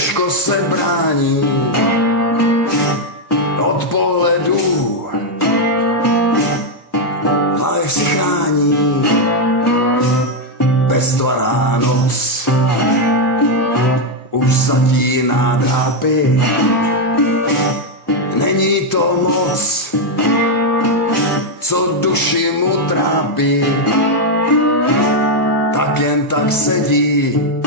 těžko se brání od pohledu, ale si chrání beztvará noc. Už zatíná drápy, není to moc, co duši mu trápí, tak jen tak sedí